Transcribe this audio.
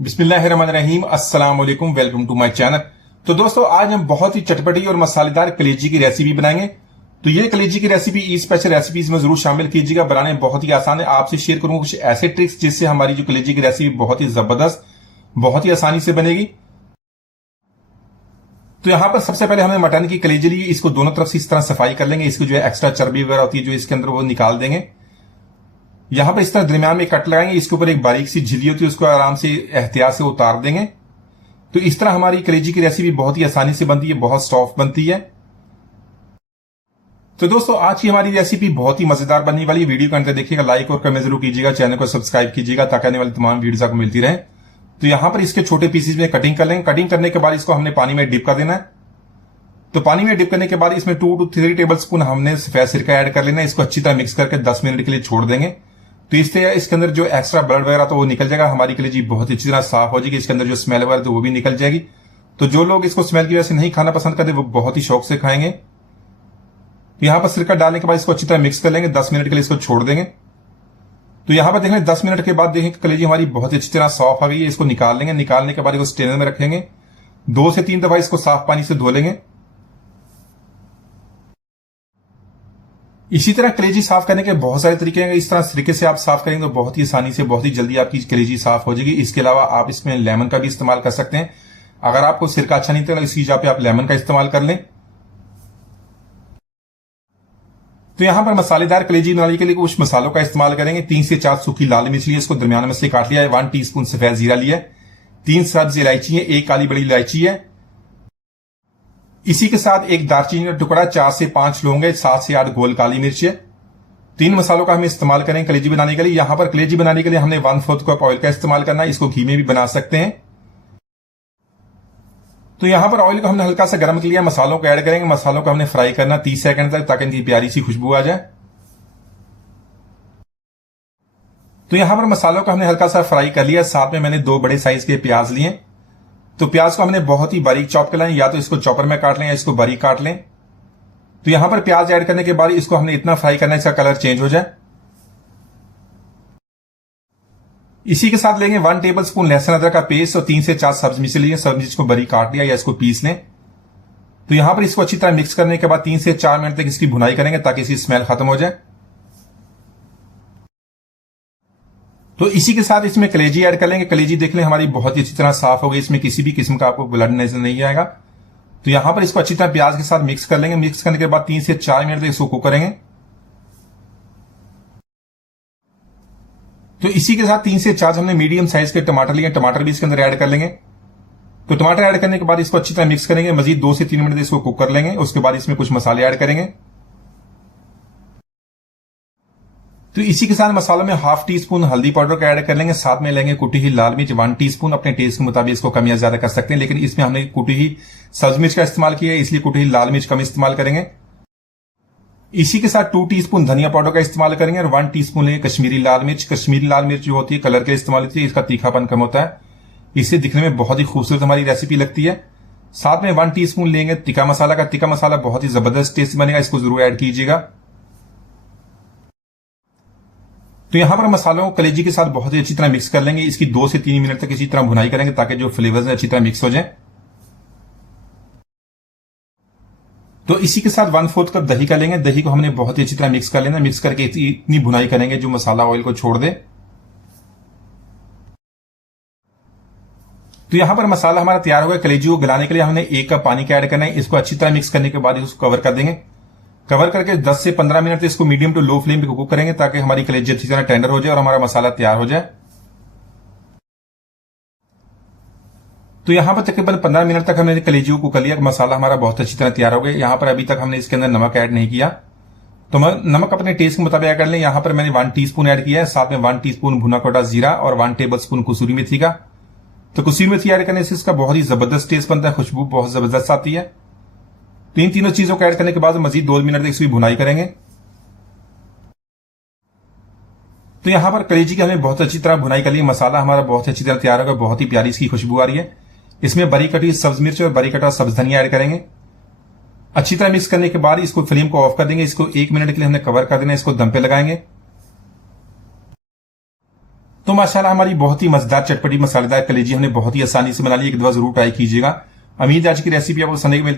बिस्मिल्लाहिर्रहमानिर्रहीम, अस्सलाम वालेकुम, वेलकम टू माय चैनल। तो दोस्तों, आज हम बहुत ही चटपटी और मसालेदार कलेजी की रेसिपी बनाएंगे। तो ये कलेजी की रेसिपी ई स्पेशल रेसिपीज में जरूर शामिल कीजिएगा। बनाने बहुत ही आसान है। आपसे शेयर करूंगा कुछ ऐसे ट्रिक्स जिससे हमारी जो कलेजी की रेसिपी बहुत ही जबरदस्त, बहुत ही आसानी से बनेगी। तो यहां पर सबसे पहले हमें मटन की कलेजी ली, इसको दोनों तरफ से इस तरह सफाई कर लेंगे। इसको जो है एक्स्ट्रा चर्बी वगैरह होती है जो इसके अंदर, वो निकाल देंगे। यहां पर इस तरह दरमियान में कट लगाएंगे। इसके ऊपर एक बारीक सी झिल्ली होती है, उसको आराम से एहतियात से उतार देंगे। तो इस तरह हमारी कलेजी की रेसिपी बहुत ही आसानी से बनती है, बहुत सॉफ्ट बनती है। तो दोस्तों, आज की हमारी रेसिपी बहुत ही मजेदार बनने वाली है। वीडियो को अंत तक देखिएगा, लाइक और कमेंट जरूर कीजिएगा, चैनल को सब्सक्राइब कीजिएगा ताकि आने वाली तमाम वीडियोस आपको मिलती रहे। तो यहां पर इसके छोटे पीसेस में कटिंग कर लेंगे। कटिंग करने के बाद इसको हमने पानी में डिप कर देना है। तो पानी में डिप करने के बाद इसमें 2 to 3 टेबल स्पून हमने सफेद सिरका ऐड कर लेना है। इसको अच्छी तरह मिक्स करके 10 मिनट के लिए छोड़ देंगे। तो इससे इसके अंदर जो एक्स्ट्रा ब्लड वगैरह तो वो निकल जाएगा। हमारी कलेजी बहुत अच्छी तरह साफ हो जाएगी। इसके अंदर जो स्मेल वगैरह तो वो भी निकल जाएगी। तो जो लोग इसको स्मेल की वजह से नहीं खाना पसंद करते वो बहुत ही शौक से खाएंगे। तो यहां पर सिरका डालने के बाद इसको अच्छी तरह मिक्स कर लेंगे। 10 मिनट के लिए इसको छोड़ देंगे। तो यहां पर देखें 10 मिनट के बाद देखें कलेजी हमारी बहुत अच्छी तरह सॉफ्ट आ गई है। इसको निकाल लेंगे। निकालने के बाद इसको स्ट्रेनर में रखेंगे। 2 से 3 दफा इसको साफ पानी से धो लेंगे। इसी तरह कलेजी साफ करने के बहुत सारे तरीके हैं। इस तरह सिरके से आप साफ करेंगे तो बहुत ही आसानी से, बहुत ही जल्दी आपकी कलेजी साफ हो जाएगी। इसके अलावा आप इसमें लेमन का भी इस्तेमाल कर सकते हैं। अगर आपको सिरका अच्छा नहीं लगता, इसी जगह पे आप लेमन का इस्तेमाल कर लें। तो यहां पर मसालेदार कलेजी बनाने के लिए कुछ मसालों का इस्तेमाल करेंगे। 3 से 4 सूखी लाल मिर्च लिए, इसको दरमियान में से काट लिया है। 1 टीस्पून सफेद जीरा लिया है। 3 सब्ज इलायची है। 1 काली बड़ी इलायची है। इसी के साथ 1 दालचीनी का टुकड़ा, 4 से 5 लौंग है, 7 से 8 गोल काली मिर्च है। 3 मसालों का हम इस्तेमाल करेंगे कलेजी बनाने के लिए। यहां पर कलेजी बनाने के लिए हमने 1/4 कप ऑयल का इस्तेमाल करना है। इसको घी में भी बना सकते हैं। तो यहां पर ऑयल को हमने हल्का सा गर्म किया। मसालों को ऐड करेंगे। मसालों को हमने फ्राई करना 30 सेकंड तक, ताकि इनकी प्यारी सी खुशबू आ जाए। तो यहां पर मसालों को हमने हल्का सा फ्राई कर लिया। साथ में मैंने 2 बड़े साइज के प्याज लिए। तो प्याज को हमने बहुत ही बारीक चॉप कर लें, या तो इसको चॉपर में काट लें या इसको बारीक काट लें। तो यहां पर प्याज ऐड करने के बाद इसको हमने इतना फ्राई करना है इसका कलर चेंज हो जाए। इसी के साथ लेंगे 1 टेबल स्पून लहसुन अदरक का पेस्ट और 3 से 4 सब्ज मिर्च लिए। सब्ज मिर्च को बारीक काट लिया या इसको पीस लें। तो यहां पर इसको अच्छी तरह मिक्स करने के बाद 3 से 4 मिनट तक इसकी भुनाई करेंगे ताकि इसकी स्मेल खत्म हो जाए। तो इसी के साथ इसमें कलेजी ऐड कर लेंगे। कलेजी देख लें हमारी बहुत ही अच्छी तरह साफ हो गई। इसमें किसी भी किस्म का आपको ब्लड नजर नहीं आएगा। तो यहां पर इसको अच्छी तरह प्याज के साथ मिक्स कर लेंगे। मिक्स करने के बाद 3 से 4 मिनट तक इसको कुक करेंगे। तो इसी के साथ 3 से 4 हमने मीडियम साइज के टमाटर लिए। टमाटर भी इसके अंदर ऐड कर लेंगे। तो टमाटर ऐड करने के बाद इसको अच्छी तरह मिक्स करेंगे। मजीद 2 से 3 मिनट इसको कुक कर लेंगे। उसके बाद इसमें कुछ मसाले ऐड करेंगे। तो इसी के साथ मसालों में 1/2 टीस्पून हल्दी पाउडर का ऐड कर लेंगे। साथ में लेंगे कुटी हुई लाल मिर्च 1 टीस्पून। अपने टेस्ट के मुताबिक इसको कम या ज्यादा कर सकते हैं, लेकिन इसमें हमने कुटी हुई सब्ज मिर्च का इस्तेमाल किया है, इसलिए कुटी हुई लाल मिर्च कम इस्तेमाल करेंगे। इसी के साथ 2 टीस्पून धनिया पाउडर का इस्तेमाल करेंगे और 1 टीस्पून लेंगे कश्मीरी लाल मिर्च। कश्मीरी लाल मिर्च जो होती है कलर के इस्तेमाल होती है, इसका तीखापन कम होता है, इससे दिखने में बहुत ही खूबसूरत हमारी रेसिपी लगती है। साथ में 1 टीस्पून लेंगे तिक्का मसाला का। तिक्का मसाला बहुत ही जबरदस्त टेस्ट बनेगा, इसको जरूर ऐड कीजिएगा। तो यहां पर मसालों को कलेजी के साथ बहुत ही अच्छी तरह मिक्स कर लेंगे। इसकी 2 से 3 मिनट तक इसी तरह भुनाई करेंगे ताकि जो फ्लेवर्स है अच्छी तरह मिक्स हो जाए। तो इसी के साथ 1/4 कप दही का लेंगे। दही को हमने बहुत ही अच्छी तरह मिक्स कर लेना। मिक्स करके इतनी भुनाई करेंगे जो मसाला ऑयल को छोड़ दे। तो यहां पर मसाला हमारा तैयार हो गया। कलेजी को गलाने के लिए हमने 1 कप पानी का ऐड करना है। इसको अच्छी तरह मिक्स करने के बाद इसको कवर कर देंगे। कवर करके 10 से 15 मिनट इसको मीडियम टू लो फ्लेम पे कुक करेंगे ताकि हमारी कलेजी अच्छी तरह टेंडर हो जाए और हमारा मसाला तैयार हो जाए। तो यहां पर तकरीबन 15 मिनट तक हमने कलेजी को कुक कर लिया। मसाला हमारा बहुत अच्छी तरह तैयार हो गया। यहां पर अभी तक हमने इसके अंदर नमक ऐड नहीं किया, तो नमक अपने टेस्ट के मुताबिक ऐड कर लें। यहां पर मैंने 1 टीस्पून ऐड किया है। साथ में 1 टीस्पून भुना कोटा जीरा और 1 टेबल स्पून कसूरी मेथी का। तो कसूरी मेथी ऐड करने से इसका बहुत ही जबरदस्त टेस्ट बनता है, खुशबू बहुत जबरदस्त आती है। तो इन तीनों चीजों को ऐड करने के बाद मजीद 2 मिनट तक इसकी भुनाई करेंगे। तो यहां पर कलेजी की हमें बहुत अच्छी तरह भुनाई कर ली। मसाला हमारा बहुत अच्छी तरह तैयार होगा, बहुत ही प्यारी इसकी खुशबू आ रही है। इसमें बारीक कटी सब्ज मिर्च और बारीक कटा सब्ज धनिया ऐड करेंगे। अच्छी तरह मिक्स करने के बाद इसको फ्लेम को ऑफ कर देंगे। इसको 1 मिनट के लिए हमने कवर कर देना। इसको दम पे लगाएंगे। तो माशाल्लाह हमारी बहुत ही मजेदार चटपटी मसालेदार कलेजी हमने बहुत ही आसानी से बना ली। एक दफा जरूर ट्राई कीजिएगा। उम्मीद है आज की रेसिपी आपको पसंद आएगी।